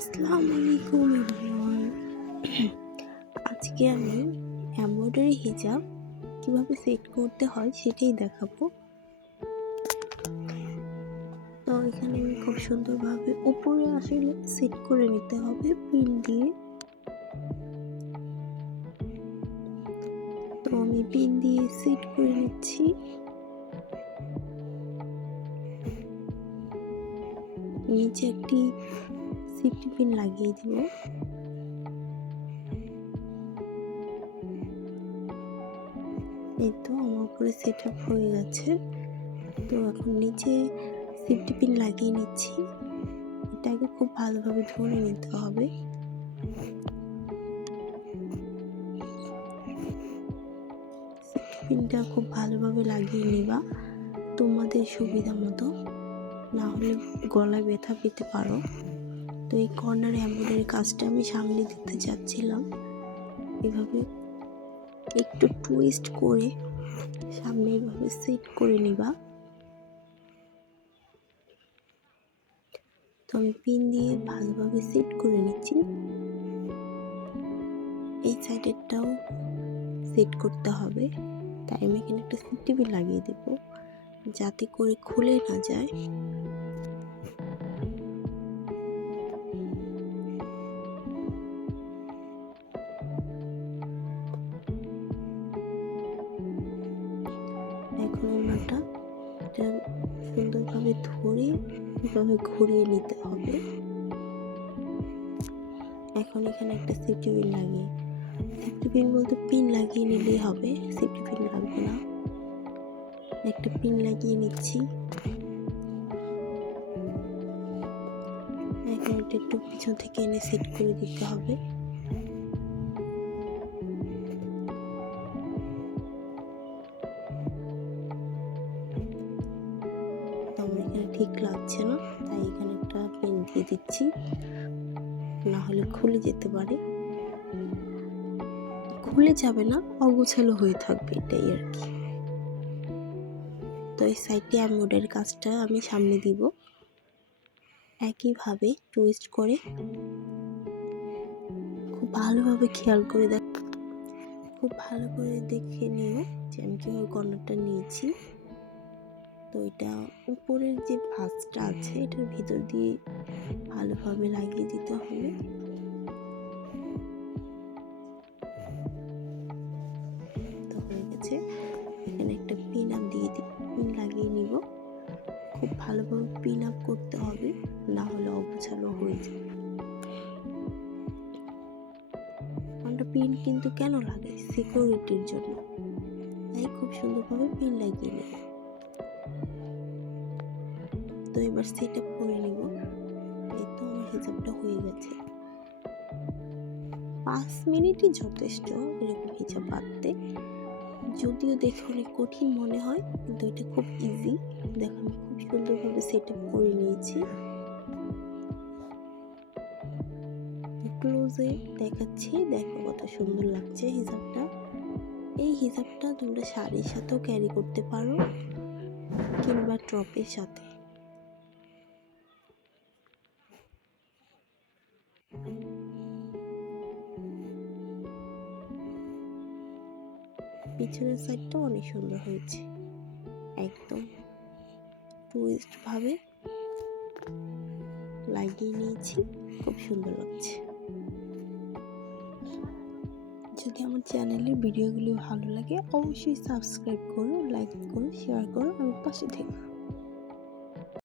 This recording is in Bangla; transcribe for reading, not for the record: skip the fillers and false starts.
আসসালামু আলাইকুম এভরিওয়ান। আজকে আমি এমব্রয়ডারি হিজাব কিভাবে সেট করতে হয় সেটাই দেখাবো। তো এখানে আমি খুব সুন্দরভাবে উপরে আসলে সেট করে নিতে হবে পিন দিয়ে। তো আমি পিন দিয়ে সেট করে নিচ্ছি। নিচে একটি সেফটি পিন লাগিয়ে দিব। এই তো আমার উপরে সেট আপ হয়ে গেছে। তো এখন নিচে সেফটি পিন লাগিয়ে নিচ্ছি। এটাকে খুব ভালোভাবে ধরে নিতে হবে। সেফটি পিনটা খুব ভালোভাবে লাগিয়ে নিবা তোমাদের সুবিধা মতো, না হলে গলায় ব্যথা পেতে পারো। তো এই কর্নার এমব্রয়ডারি কাজটা আমি সামনে দিতে চাচ্ছিলাম। এভাবে একটু টুইস্ট করে সামনে এভাবে সেট করে নিবা। তো আমি পিন দিয়ে ভালোভাবে সেট করে নিচ্ছি। এই সাইডেরটাও সেট করতে হবে, তাই আমি এখানে একটা সেফটি পিন লাগিয়ে দেব যাতে করে খুলে না যায়। এখন ওনাটা এটা সুন্দরভাবে ধরে এভাবে ঘুরিয়ে নিতে হবে। এখন এখানে একটা সেফটি পিন লাগিয়ে, সেফটি পিন বলতে পিন লাগিয়ে নিলেই হবে, সেফটি পিন লাগবে না। একটা পিন লাগিয়ে নিচ্ছি। এখন এটা একটু পিছন থেকে এনে সেট করে দিতে হবে। তো আমার এখানে ঠিক লাগছে না, তাই এখানে একটা পিন দিয়ে দিচ্ছি, না হলে খুলে যেতে পারে। খুলে যাবে না, অগোছালো হয়ে থাকবে, এটাই আর কি। তো এই সাইডে এমব্রয়ডারি কাজটা আমি সামনে দিব। একইভাবে টুইস্ট করে খুব ভালোভাবে খেয়াল করে খুব ভালো করে দেখে নিও যে আমি কীভাবে কর্নারটা নিয়েছি। তো এটা উপরের যে ভাঁজটা আছে এটার ভিতর দিয়ে ভালোভাবে লাগিয়ে দিতে হবে। তো হয়ে গেছে। এখানে একটা পিন আপ পিন লাগিয়ে নিব। খুব ভালোভাবে পিন আপ করতে হবে, না হলে অগোছালো হয়ে যাবে। আমরা পিন কিন্তু কেন লাগাই? সিকিউরিটির জন্য। তাই খুব সুন্দরভাবে পিন লাগিয়ে নেব। তো এবার সেট আপ করে নিব। এই তো আমার হিজাবটা হয়ে গেছে। 5 মিনিটই যথেষ্ট এরকম হিজাব বাঁধতে। যদিও দেখে অনেক কঠিন মনে হয়, কিন্তু এটা খুব ইজি। দেখো আমি খুব সুন্দরভাবে সেট আপ করে নিয়েছি। ক্লোজে দেখাচ্ছি, দেখো কত সুন্দর লাগছে হিজাবটা। এই হিজাবটা তোমরা শাড়ির সাথেও ক্যারি করতে পারো কিংবা টপের সাথে। পিছনের সাইডটা অনেক সুন্দর হয়েছে, একদম টুইস্ট ভাবে লাগিয়ে নিয়েছি, খুব সুন্দর লাগছে। যদি আমার চ্যানেলের ভিডিওগুলো ভালো লাগে অবশ্যই সাবস্ক্রাইব করো, লাইক করো, শেয়ার করো, আমার পাশে থেকো।